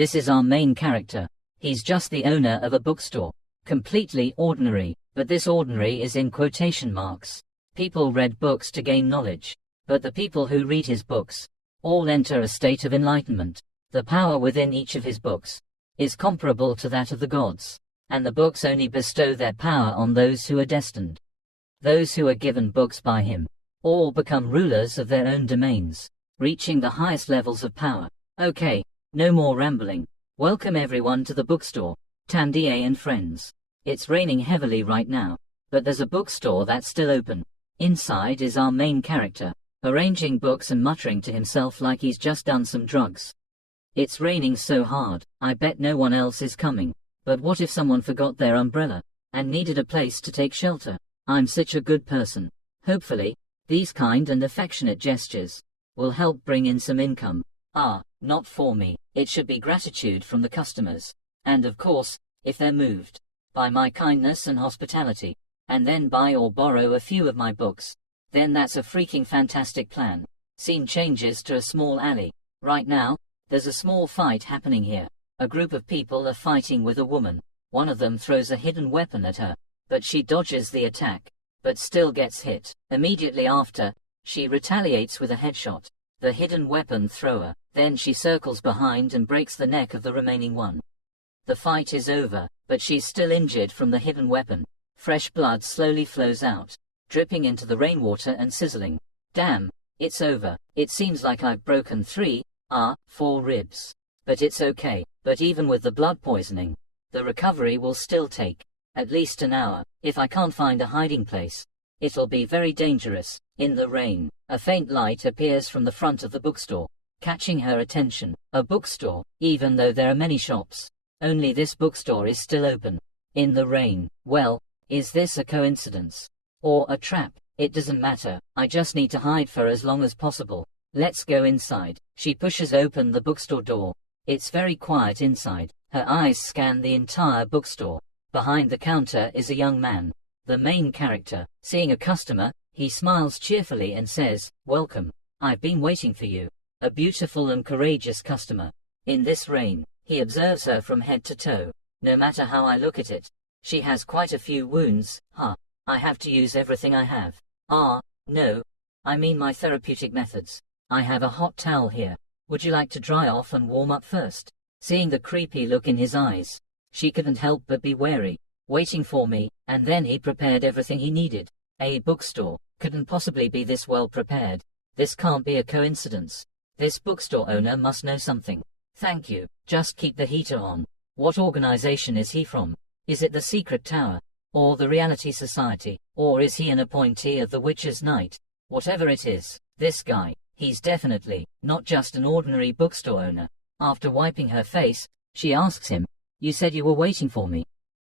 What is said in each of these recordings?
This is our main character. He's just the owner of a bookstore. Completely ordinary, but this ordinary is in quotation marks. People read books to gain knowledge, but the people who read his books all enter a state of enlightenment. The power within each of his books is comparable to that of the gods, and the books only bestow their power on those who are destined. Those who are given books by him all become rulers of their own domains, reaching the highest levels of power. Okay, no more rambling. Welcome everyone to the bookstore, Tandier and friends. It's raining heavily right now, but there's a bookstore that's still open. Inside is our main character, arranging books and muttering to himself like he's just done some drugs. It's raining so hard, I bet no one else is coming. But what if someone forgot their umbrella and needed a place to take shelter? I'm such a good person. Hopefully, these kind and affectionate gestures will help bring in some income. Not for me. It should be gratitude from the customers. And of course, if they're moved by my kindness and hospitality, and then buy or borrow a few of my books, then that's a freaking fantastic plan. Scene changes to a small alley. Right now, there's a small fight happening here. A group of people are fighting with a woman. One of them throws a hidden weapon at her, but she dodges the attack, but still gets hit. Immediately after, she retaliates with a headshot. The hidden weapon thrower. Then she circles behind and breaks the neck of the remaining one. The fight is over, but she's still injured from the hidden weapon. Fresh blood slowly flows out, dripping into the rainwater and sizzling. Damn, it's over. It seems like I've broken 4 ribs. But it's okay. But even with the blood poisoning, the recovery will still take at least an hour. If I can't find a hiding place, it'll be very dangerous. In the rain, a faint light appears from the front of the bookstore, catching her attention. A bookstore, even though there are many shops, only this bookstore is still open. In the rain. Well, is this a coincidence? Or a trap? It doesn't matter, I just need to hide for as long as possible. Let's go inside. She pushes open the bookstore door. It's very quiet inside. Her eyes scan the entire bookstore. Behind the counter is a young man, the main character. Seeing a customer, he smiles cheerfully and says, "Welcome. I've been waiting for you." A beautiful and courageous customer. In this rain, he observes her from head to toe. No matter how I look at it, she has quite a few wounds. I have to use everything I have. No. I mean my therapeutic methods. I have a hot towel here. Would you like to dry off and warm up first? Seeing the creepy look in his eyes, she couldn't help but be wary. Waiting for me, and then he prepared everything he needed. A bookstore couldn't possibly be this well prepared. This can't be a coincidence. This bookstore owner must know something. Thank you. Just keep the heater on. What organization is he from? Is it the Secret Tower? Or the Reality Society? Or is he an appointee of the Witcher's Night? Whatever it is, this guy, he's definitely not just an ordinary bookstore owner. After wiping her face, she asks him, "You said you were waiting for me?"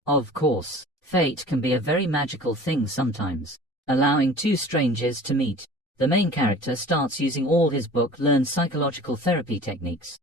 Of course, fate can be a very magical thing sometimes, allowing two strangers to meet. The main character starts using all his book-learned psychological therapy techniques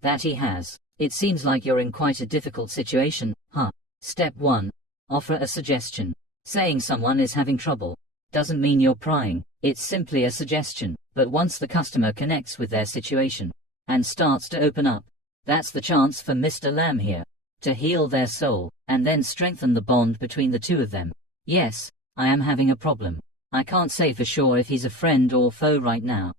that he has. It seems like you're in quite a difficult situation, huh? Step 1. Offer a suggestion. Saying someone is having trouble doesn't mean you're prying, it's simply a suggestion. But once the customer connects with their situation and starts to open up, that's the chance for Mr. Lamb here to heal their soul and then strengthen the bond between the two of them. Yes, I am having a problem. I can't say for sure if he's a friend or foe right now.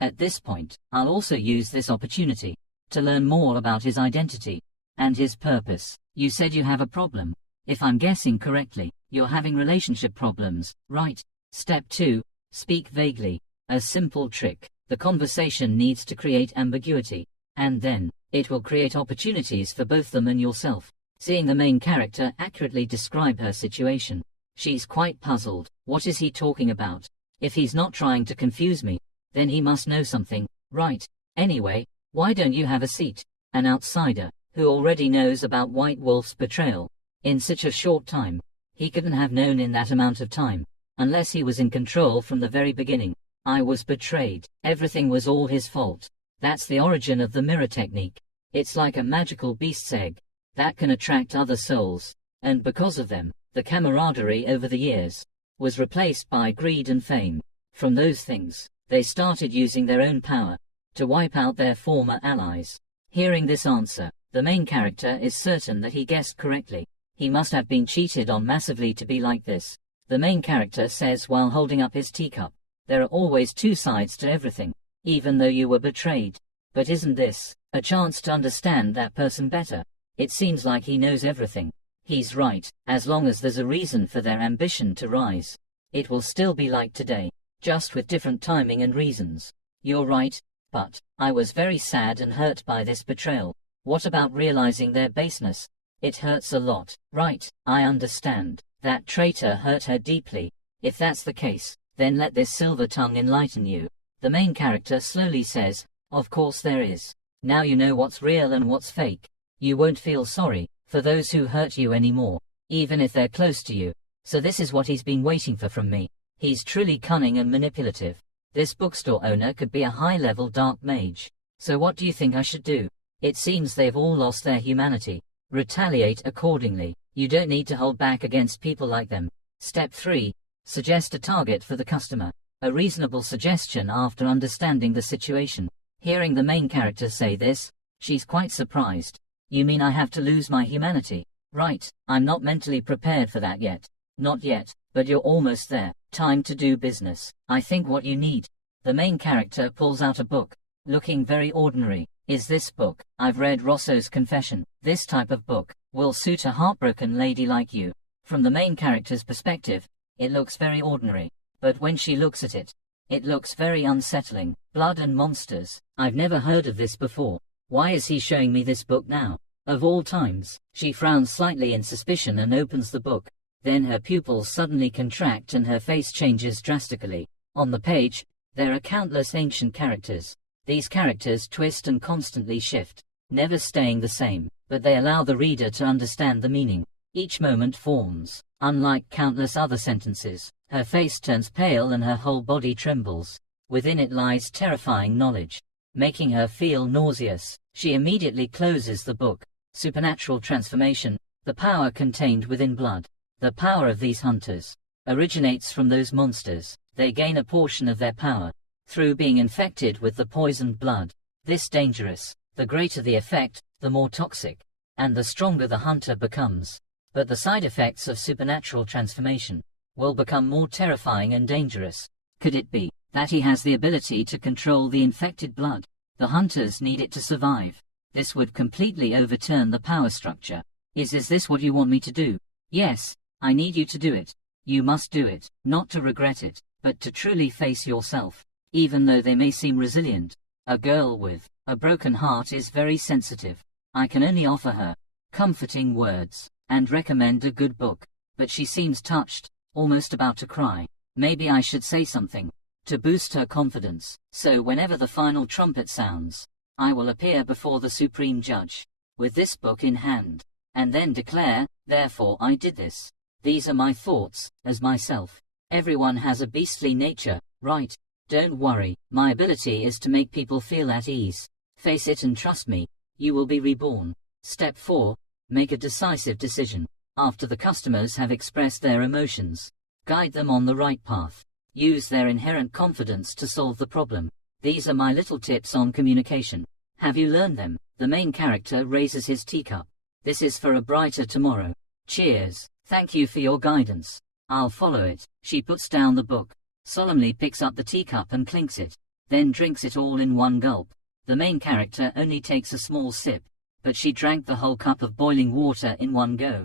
At this point, I'll also use this opportunity to learn more about his identity and his purpose. You said you have a problem. If I'm guessing correctly, you're having relationship problems, right? Step 2. Speak vaguely. A simple trick. The conversation needs to create ambiguity, and then it will create opportunities for both them and yourself. Seeing the main character accurately describe her situation, she's quite puzzled. What is he talking about? If he's not trying to confuse me, then he must know something, right? Anyway, why don't you have a seat? An outsider, who already knows about White Wolf's betrayal in such a short time. He couldn't have known in that amount of time, unless he was in control from the very beginning. I was betrayed. Everything was all his fault. That's the origin of the mirror technique. It's like a magical beast's egg that can attract other souls, and because of them, the camaraderie over the years was replaced by greed and fame. From those things, they started using their own power to wipe out their former allies. Hearing this answer, the main character is certain that he guessed correctly. He must have been cheated on massively to be like this. The main character says while holding up his teacup, "There are always two sides to everything, even though you were betrayed. But isn't this a chance to understand that person better? It seems like he knows everything." He's right, as long as there's a reason for their ambition to rise. It will still be like today, just with different timing and reasons. You're right, but I was very sad and hurt by this betrayal. What about realizing their baseness? It hurts a lot, right? I understand. That traitor hurt her deeply. If that's the case, then let this silver tongue enlighten you. The main character slowly says, "Of course there is. Now you know what's real and what's fake. You won't feel sorry for those who hurt you anymore, even if they're close to you. So this is what he's been waiting for from me." He's truly cunning and manipulative. This bookstore owner could be a high-level dark mage. So what do you think I should do? It seems they've all lost their humanity. Retaliate accordingly. You don't need to hold back against people like them. Step 3. Suggest a target for the customer. A reasonable suggestion after understanding the situation. Hearing the main character say this, she's quite surprised. "You mean I have to lose my humanity?" "Right, I'm not mentally prepared for that yet." "Not yet, but you're almost there. Time to do business. I think what you need." The main character pulls out a book, looking very ordinary. "Is this book? I've read Rosso's Confession. This type of book will suit a heartbroken lady like you." From the main character's perspective, it looks very ordinary. But when she looks at it, it looks very unsettling. Blood and monsters. I've never heard of this before. Why is he showing me this book now? Of all times. She frowns slightly in suspicion and opens the book. Then her pupils suddenly contract and her face changes drastically. On the page, there are countless ancient characters. These characters twist and constantly shift, never staying the same, but they allow the reader to understand the meaning. Each moment forms. Unlike countless other sentences, her face turns pale and her whole body trembles. Within it lies terrifying knowledge, making her feel nauseous. She immediately closes the book. Supernatural transformation, the power contained within blood. The power of these hunters originates from those monsters. They gain a portion of their power through being infected with the poisoned blood. This dangerous. The greater the effect, the more toxic, and the stronger the hunter becomes. But the side effects of supernatural transformation will become more terrifying and dangerous. Could it be that he has the ability to control the infected blood? The hunters need it to survive. This would completely overturn the power structure. Is this what you want me to do? Yes, I need you to do it. You must do it, not to regret it, but to truly face yourself. Even though they may seem resilient, a girl with a broken heart is very sensitive. I can only offer her comforting words and recommend a good book, but she seems touched, almost about to cry. Maybe I should say something to boost her confidence. So whenever the final trumpet sounds, I will appear before the supreme judge with this book in hand, and then declare, "Therefore I did this. These are my thoughts, as myself." Everyone has a beastly nature, right? Don't worry, my ability is to make people feel at ease. Face it and trust me, you will be reborn. Step 4. Make a decisive decision. After the customers have expressed their emotions, guide them on the right path. Use their inherent confidence to solve the problem. These are my little tips on communication. Have you learned them? The main character raises his teacup. This is for a brighter tomorrow. Cheers. Thank you for your guidance. I'll follow it. She puts down the book, solemnly picks up the teacup and clinks it, then drinks it all in one gulp. The main character only takes a small sip, but she drank the whole cup of boiling water in one go.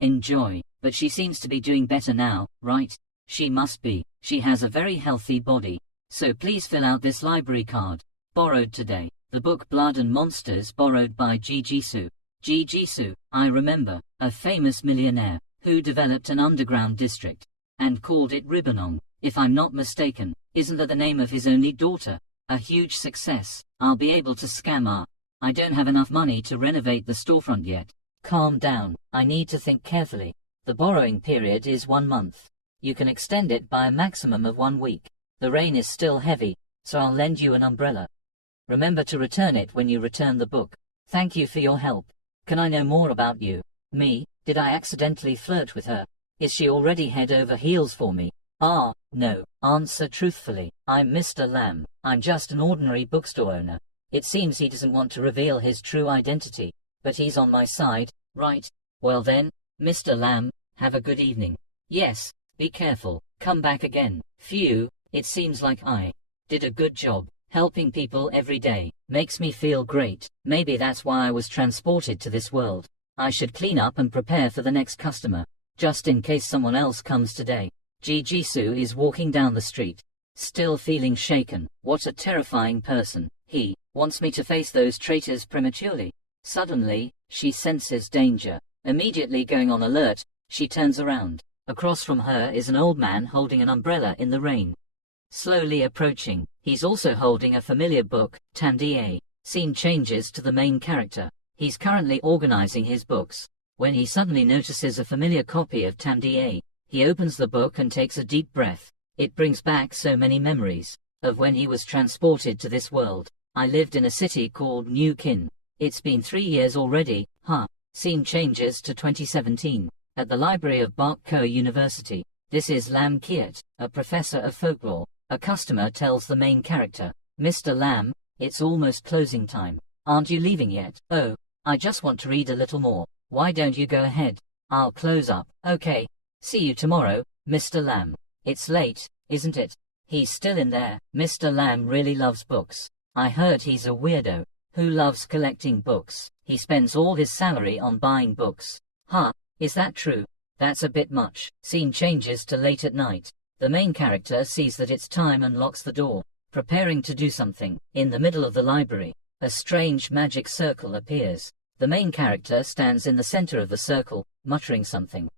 Enjoy. But she seems to be doing better now, right? She must be. She has a very healthy body. So please fill out this library card. Borrowed today. The book Blood and Monsters, borrowed by Jijisu. Jijisu, I remember, a famous millionaire who developed an underground district and called it Ribbanong, if I'm not mistaken. Isn't that the name of his only daughter? A huge success. I'll be able to scam her. I don't have enough money to renovate the storefront yet. Calm down. I need to think carefully. The borrowing period is 1 month. You can extend it by a maximum of 1 week. The rain is still heavy, so I'll lend you an umbrella. Remember to return it when you return the book. Thank you for your help. Can I know more about you? Me? Did I accidentally flirt with her? Is she already head over heels for me? Ah, no. Answer truthfully. I'm Mr. Lamb. I'm just an ordinary bookstore owner. It seems he doesn't want to reveal his true identity, but he's on my side, right? Well then, Mr. Lamb, have a good evening. Yes, be careful, come back again. Phew, it seems like I did a good job. Helping people every day makes me feel great. Maybe that's why I was transported to this world. I should clean up and prepare for the next customer, just in case someone else comes today. Jisoo is walking down the street, still feeling shaken. What a terrifying person. He wants me to face those traitors prematurely. Suddenly, she senses danger. Immediately going on alert, she turns around. Across from her is an old man holding an umbrella in the rain. Slowly approaching, he's also holding a familiar book, Tamda. Scene changes to the main character. He's currently organizing his books, when he suddenly notices a familiar copy of Tamda. He opens the book and takes a deep breath. It brings back so many memories of when he was transported to this world. I lived in a city called New Kin. It's been 3 years already, huh? Scene changes to 2017, at the library of Bak-ko University. This is Lam Kiet, a professor of folklore. A customer tells the main character, Mr. Lam, it's almost closing time. Aren't you leaving yet? Oh, I just want to read a little more. Why don't you go ahead? I'll close up. Okay. See you tomorrow, Mr. Lam. It's late, isn't it? He's still in there. Mr. Lam really loves books. I heard he's a weirdo who loves collecting books. He spends all his salary on buying books. Huh, is that true? That's a bit much. Scene changes to late at night. The main character sees that it's time and locks the door, preparing to do something. In the middle of the library, a strange magic circle appears. The main character stands in the center of the circle, muttering something.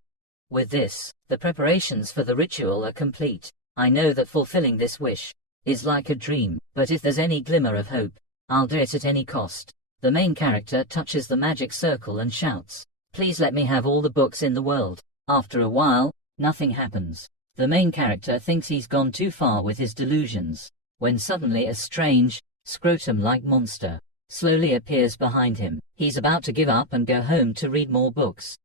With this, the preparations for the ritual are complete. I know that fulfilling this wish is like a dream, but if there's any glimmer of hope, I'll do it at any cost. The main character touches the magic circle and shouts, "Please let me have all the books in the world." After a while, nothing happens. The main character thinks he's gone too far with his delusions, when suddenly a strange, scrotum-like monster slowly appears behind him. He's about to give up and go home to read more books,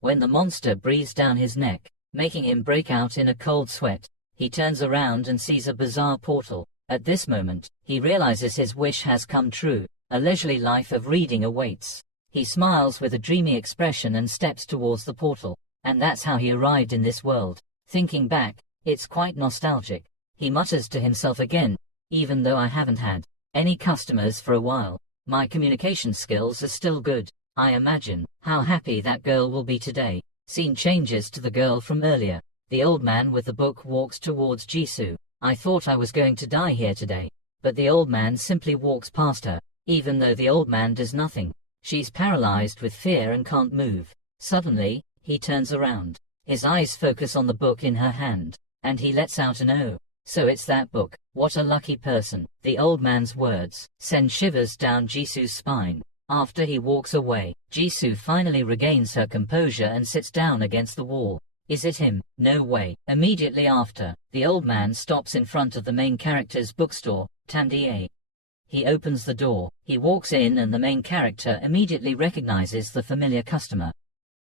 when the monster breathes down his neck, making him break out in a cold sweat. He turns around and sees a bizarre portal. At this moment, he realizes his wish has come true. A leisurely life of reading awaits. He smiles with a dreamy expression and steps towards the portal. And that's how he arrived in this world. Thinking back, it's quite nostalgic. He mutters to himself again, even though I haven't had any customers for a while, my communication skills are still good. I imagine how happy that girl will be today. Scene changes to the girl from earlier. The old man with the book walks towards Jisoo. I thought I was going to die here today, but the old man simply walks past her, even though the old man does nothing. She's paralyzed with fear and can't move. Suddenly, he turns around. His eyes focus on the book in her hand, and he lets out an "Oh, so it's that book. What a lucky person." The old man's words send shivers down Jisoo's spine. After he walks away, Jisoo finally regains her composure and sits down against the wall. Is it him? No way. Immediately after, the old man stops in front of the main character's bookstore, Tamda. He opens the door. He walks in and the main character immediately recognizes the familiar customer.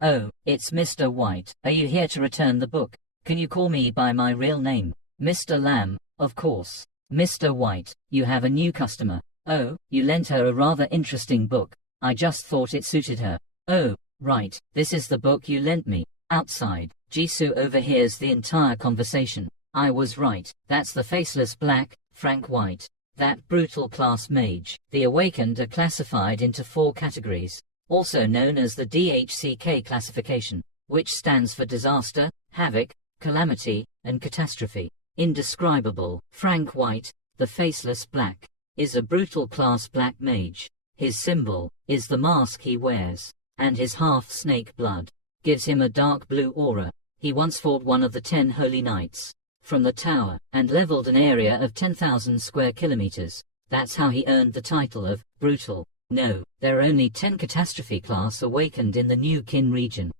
"Oh, it's Mr. White. Are you here to return the book? Can you call me by my real name?" "Mr. Lamb, of course." "Mr. White, you have a new customer." "Oh, you lent her a rather interesting book. I just thought it suited her." "Oh, right, this is the book you lent me." Outside, Jisoo overhears the entire conversation. "I was right, that's the faceless black, Frank White. That brutal class mage." The awakened are classified into 4 categories, also known as the DHCK classification, which stands for disaster, havoc, calamity, and catastrophe. Indescribable. Frank White, the faceless black, is a brutal class black mage. His symbol is the mask he wears, and his half-snake blood gives him a dark blue aura. He once fought one of the 10 holy knights from the tower, and leveled an area of 10,000 square kilometers. That's how he earned the title of brutal. No, there are only 10 catastrophe class awakened in the New Kin region.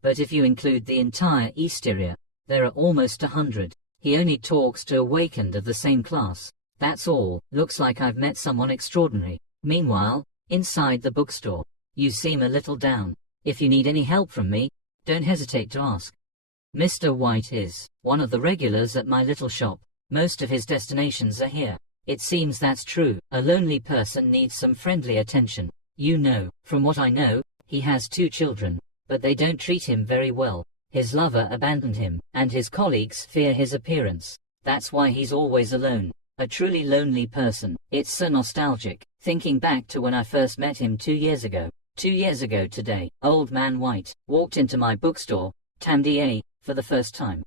But if you include the entire East area, there are almost 100. He only talks to awakened of the same class. That's all. Looks like I've met someone extraordinary. Meanwhile, inside the bookstore, you seem a little down. If you need any help from me, don't hesitate to ask. Mr. White is one of the regulars at my little shop. Most of his destinations are here. It seems that's true. A lonely person needs some friendly attention. You know, from what I know, he has 2 children, but they don't treat him very well. His lover abandoned him, and his colleagues fear his appearance. That's why he's always alone. A truly lonely person. It's so nostalgic, thinking back to when I first met him 2 years ago. 2 years ago today, Old Man White walked into my bookstore, Tamda, for the first time.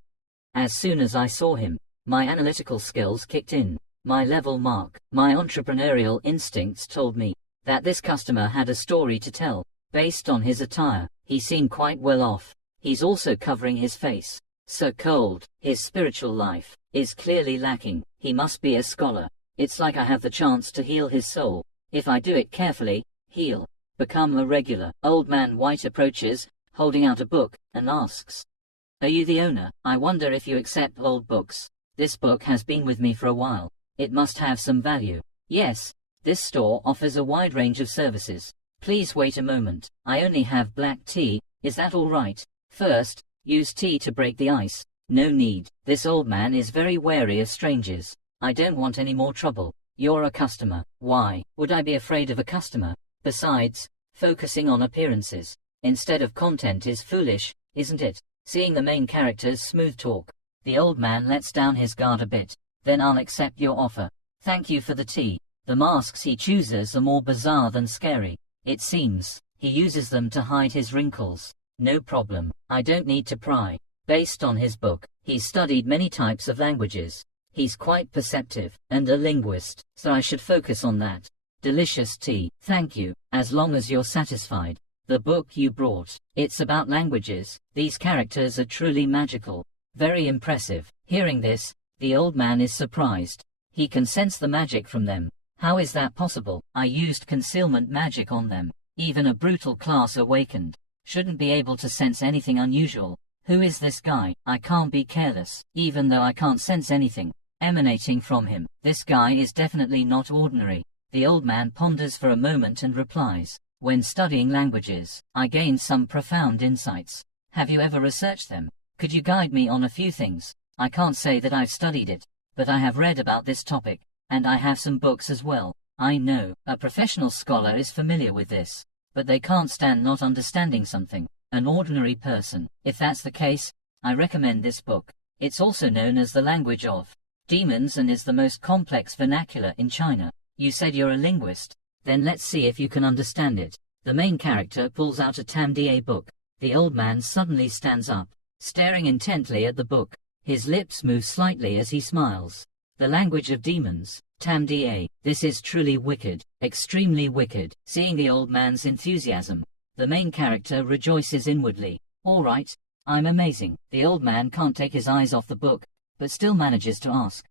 As soon as I saw him, my analytical skills kicked in. My level mark, my entrepreneurial instincts told me that this customer had a story to tell. Based on his attire, he seemed quite well off. He's also covering his face. So cold. His spiritual life is clearly lacking. He must be a scholar. It's like I have the chance to heal his soul. If I do it carefully, he'll become a regular. Old Man White approaches, holding out a book, and asks, "Are you the owner? I wonder if you accept old books. This book has been with me for a while. It must have some value." "Yes, this store offers a wide range of services. Please wait a moment. I only have black tea. Is that all right?" "First, use tea to break the ice." "No need. This old man is very wary of strangers. I don't want any more trouble." "You're a customer." "Why would I be afraid of a customer? Besides, focusing on appearances instead of content is foolish, isn't it?" Seeing the main character's smooth talk, the old man lets down his guard a bit. "Then I'll accept your offer. Thank you for the tea." The masks he chooses are more bizarre than scary. It seems he uses them to hide his wrinkles. "No problem. I don't need to pry." Based on his book, he's studied many types of languages. He's quite perceptive, and a linguist, so I should focus on that. "Delicious tea. Thank you, as long as you're satisfied." "The book you brought, it's about languages. These characters are truly magical. Very impressive." Hearing this, the old man is surprised. He can sense the magic from them. "How is that possible?" "I used concealment magic on them. Even a brutal class awakened shouldn't be able to sense anything unusual." "Who is this guy?" "I can't be careless, even though I can't sense anything emanating from him. This guy is definitely not ordinary." The old man ponders for a moment and replies, "When studying languages, I gained some profound insights. Have you ever researched them? Could you guide me on a few things? I can't say that I've studied it, but I have read about this topic, and I have some books as well." "I know, a professional scholar is familiar with this, but they can't stand not understanding something. An ordinary person. If that's the case, I recommend this book. It's also known as the language of demons and is the most complex vernacular in China." "You said you're a linguist. Then let's see if you can understand it." The main character pulls out a Tamda book. The old man suddenly stands up, staring intently at the book. His lips move slightly as he smiles. "The language of demons, Tamda. This is truly wicked, extremely wicked." Seeing the old man's enthusiasm, the main character rejoices inwardly. "All right, I'm amazing." The old man can't take his eyes off the book, but still manages to ask,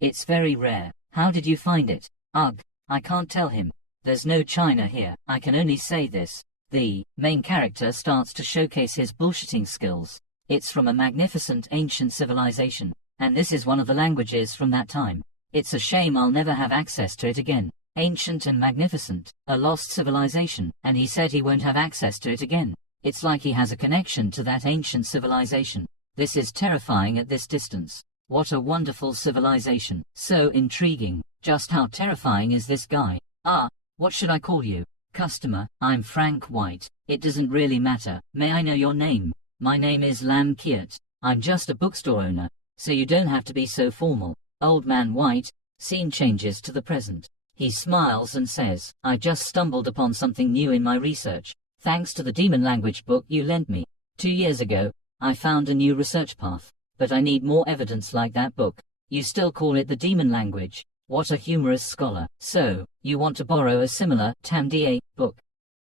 "It's very rare. How did you find it?" "Ugh, I can't tell him. There's no China here. I can only say this." The main character starts to showcase his bullshitting skills. "It's from a magnificent ancient civilization, and this is one of the languages from that time. It's a shame I'll never have access to it again." Ancient and magnificent, a lost civilization, and he said he won't have access to it again. It's like he has a connection to that ancient civilization. This is terrifying at this distance. What a wonderful civilization. So intriguing. Just how terrifying is this guy? "Ah, what should I call you?" "Customer, I'm Frank White." "It doesn't really matter. May I know your name?" "My name is Lackey. I'm just a bookstore owner, so you don't have to be so formal." Old Man White, scene changes to the present. He smiles and says, "I just stumbled upon something new in my research. Thanks to the demon language book you lent me 2 years ago, I found a new research path. But I need more evidence like that book." "You still call it the demon language? What a humorous scholar. So, you want to borrow a similar Tamda book?"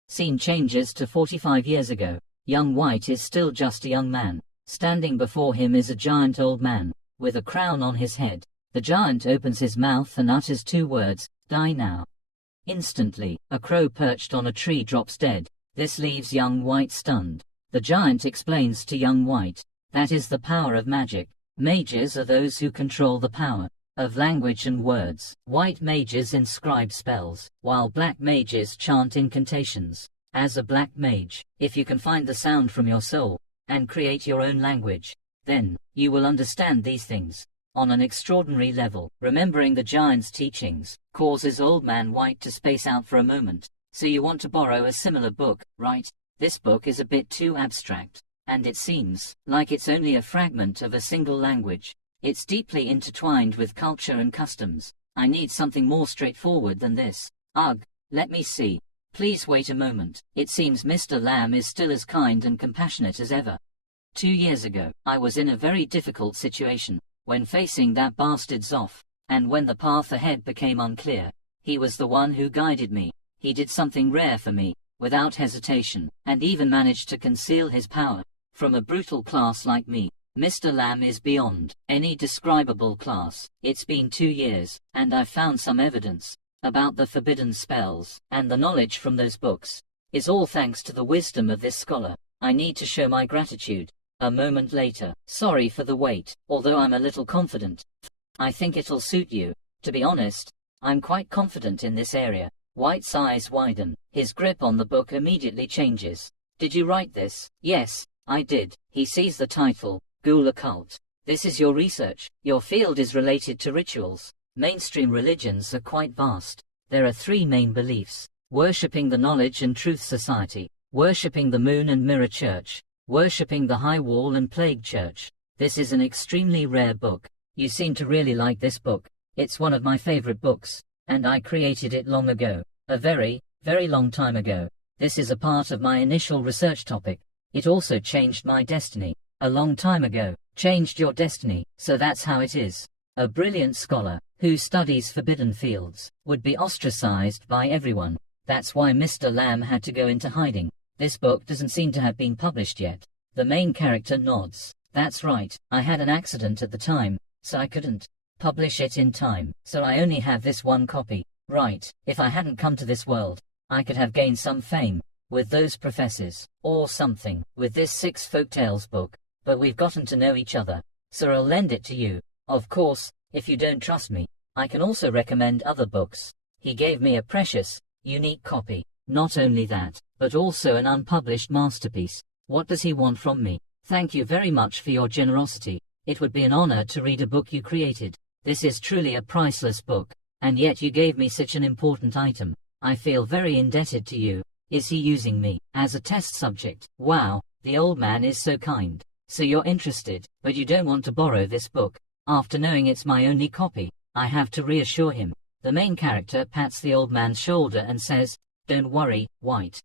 Scene changes to 45 years ago. Young White is still just a young man. Standing before him is a giant old man, with a crown on his head. The giant opens his mouth and utters 2 words, "Die now." Instantly, a crow perched on a tree drops dead. This leaves young White stunned. The giant explains to young White, "That is the power of magic. Mages are those who control the power of language and words. White mages inscribe spells, while black mages chant incantations. As a black mage, if you can find the sound from your soul, and create your own language, then you will understand these things. on an extraordinary level. Remembering the giant's teachings causes Old Man White to space out for a moment. So you want to borrow a similar book, right? This book is a bit too abstract, and it seems like it's only a fragment of a single language. It's deeply intertwined with culture and customs. I need something more straightforward than this. Ugh, let me see. Please wait a moment. It seems Mr. Lamb is still as kind and compassionate as ever. 2 years ago, I was in a very difficult situation, when facing that bastard Zoff, and when the path ahead became unclear, he was the one who guided me. He did something rare for me, without hesitation, and even managed to conceal his power from a brutal class like me. Mr. Lamb is beyond any describable class. It's been 2 years, and I've found some evidence about the forbidden spells, and the knowledge from those books is all thanks to the wisdom of this scholar. I need to show my gratitude. A moment later. Sorry for the wait, although I'm a little confident. I think it'll suit you. To be honest, I'm quite confident in this area. White's eyes widen. His grip on the book immediately changes. Did you write this? Yes, I did. He sees the title, Ghoul Occult. This is your research. Your field is related to rituals. Mainstream religions are quite vast. There are 3 main beliefs: worshipping the Knowledge and Truth Society, worshipping the Moon and Mirror Church, worshipping the High Wall and Plague Church. This is an extremely rare book. You seem to really like this book. It's one of my favorite books, and I created it long ago. A very, very long time ago. This is a part of my initial research topic. It also changed my destiny. A long time ago. Changed your destiny, so that's how it is. A brilliant scholar, who studies forbidden fields, would be ostracized by everyone. That's why Mr. Lamb had to go into hiding. This book doesn't seem to have been published yet. The main character nods. That's right, I had an accident at the time, so I couldn't publish it in time. So I only have this one copy. Right, if I hadn't come to this world, I could have gained some fame with those professors, or something, with this 6 folktales book. But we've gotten to know each other, so I'll lend it to you. Of course, if you don't trust me, I can also recommend other books. He gave me a precious, unique copy. Not only that, but also an unpublished masterpiece. What does he want from me? Thank you very much for your generosity. It would be an honor to read a book you created. This is truly a priceless book, and yet you gave me such an important item. I feel very indebted to you. Is he using me as a test subject? Wow, the old man is so kind. So you're interested, but you don't want to borrow this book. After knowing it's my only copy, I have to reassure him. The main character pats the old man's shoulder and says, "Don't worry, White.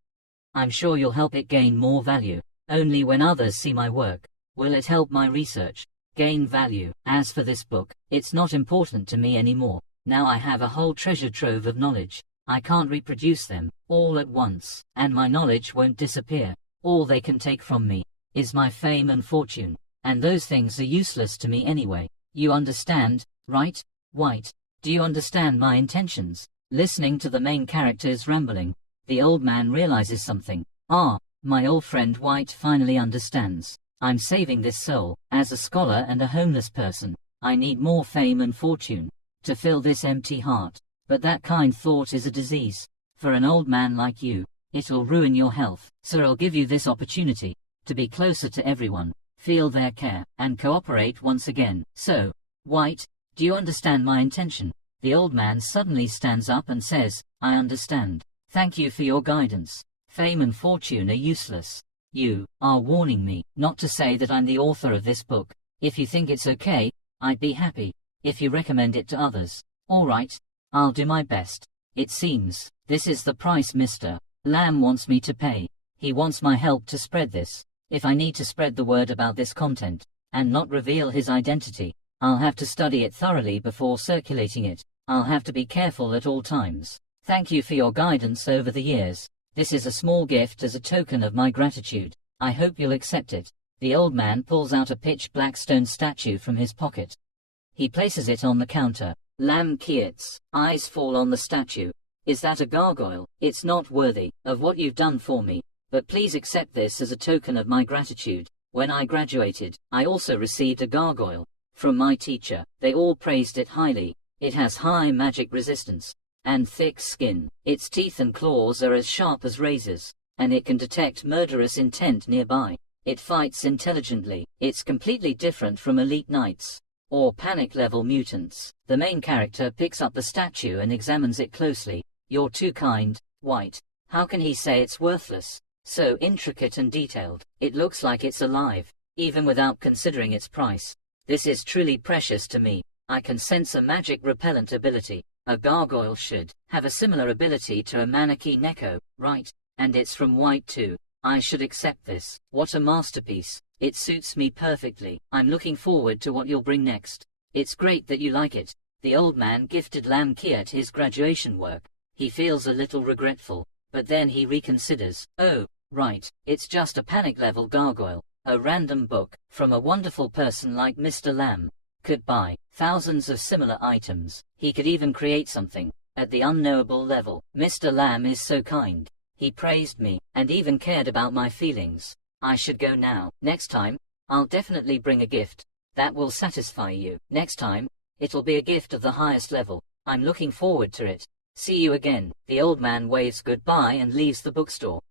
I'm sure you'll help it gain more value. Only when others see my work will it help my research gain value. As for this book, it's not important to me anymore. Now I have a whole treasure trove of knowledge. I can't reproduce them all at once, and my knowledge won't disappear. All they can take from me is my fame and fortune, and those things are useless to me anyway. You understand, right, White? Do you understand my intentions?" Listening to the main character's rambling, the old man realizes something. Ah, my old friend White finally understands. I'm saving this soul. As a scholar and a homeless person, I need more fame and fortune to fill this empty heart. But that kind thought is a disease. For an old man like you, it'll ruin your health. So I'll give you this opportunity to be closer to everyone, feel their care, and cooperate once again. So, White, do you understand my intention? The old man suddenly stands up and says, "I understand. Thank you for your guidance. Fame and fortune are useless. You are warning me not to say that I'm the author of this book. If you think it's okay, I'd be happy if you recommend it to others. All right, I'll do my best. It seems this is the price Mr. Lamb wants me to pay. He wants my help to spread this. If I need to spread the word about this content, and not reveal his identity, I'll have to study it thoroughly before circulating it. I'll have to be careful at all times. Thank you for your guidance over the years. This is a small gift as a token of my gratitude. I hope you'll accept it." The old man pulls out a pitch-black stone statue from his pocket. He places it on the counter. Lamb Kiet's eyes fall on the statue. "Is that a gargoyle? It's not worthy of what you've done for me, but please accept this as a token of my gratitude. When I graduated, I also received a gargoyle from my teacher. They all praised it highly. It has high magic resistance and thick skin. Its teeth and claws are as sharp as razors, and it can detect murderous intent nearby. It fights intelligently. It's completely different from elite knights. Or panic level mutants. The main character picks up the statue and examines it closely. You're too kind, White. How can he say it's worthless? So intricate and detailed. It looks like it's alive, even without considering its price. This is truly precious to me. I can sense a magic repellent ability. A gargoyle should have a similar ability to a Maneki Neko, right? And it's from White too. I should accept this. What a masterpiece. It suits me perfectly. I'm looking forward to what you'll bring next. It's great that you like it. The old man gifted Lackey at his graduation work. He feels a little regretful, but then he reconsiders. Oh, right, it's just a panic level gargoyle. A random book, from a wonderful person like Mr. Lamb. Could buy thousands of similar items. He could even create something at the unknowable level. Mr. Lamb is so kind. He praised me, and even cared about my feelings. I should go now. Next time, I'll definitely bring a gift that will satisfy you. Next time, it'll be a gift of the highest level. I'm looking forward to it. See you again. The old man waves goodbye and leaves the bookstore.